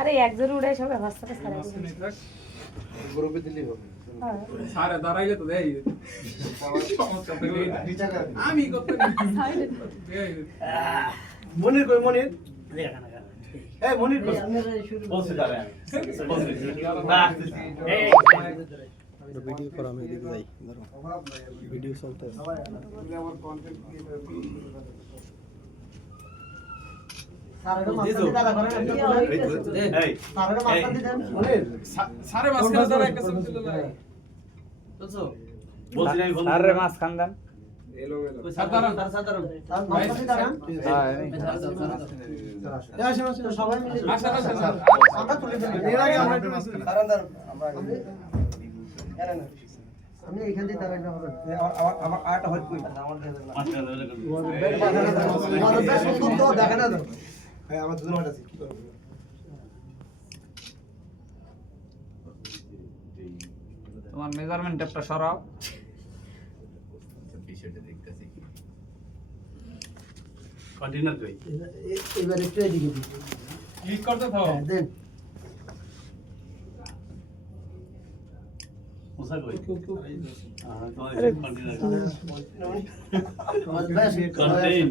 আরে একজন উড়ে সব ব্যবস্থাটা সারা গ্রুপে দিলেই হবে। সারে দাঁড়াইলে তো দেই আমি কত মনির কই মনির? এই মনির কই? বলছি যাবে আমি ভিডিও করা আমি এদিকে যাই ধরো ভিডিও চলতেছে আমার কন্টেন্ট ক্রিয়েটর সারে মাঝখানে দাঁড়া একটা ছবি তুলে লাই বুঝছো বলছি আমি বন্ধ আরে মাছ খান এলো এলো সাধারণ সাধারণ সবাই মিলে আচ্ছা আচ্ছা আমরা তুলে ফেলি এর আগে আমরা একটু আমি এখান থেকে দাঁড়াই না হবে আমার আটা হয় কই আমার বেশ সুন্দর তো দেখা না দাও হ্যাঁ আমার দুজন হাত আছে কি করব তোমার মেজারমেন্ট টেপটা সরাও কন্টেইনার কই এবার একটু এদিকে দিই ক্লিক করতে থাও দেন মুসা কই আরে কন্টেইনার বেশ কন্টেইন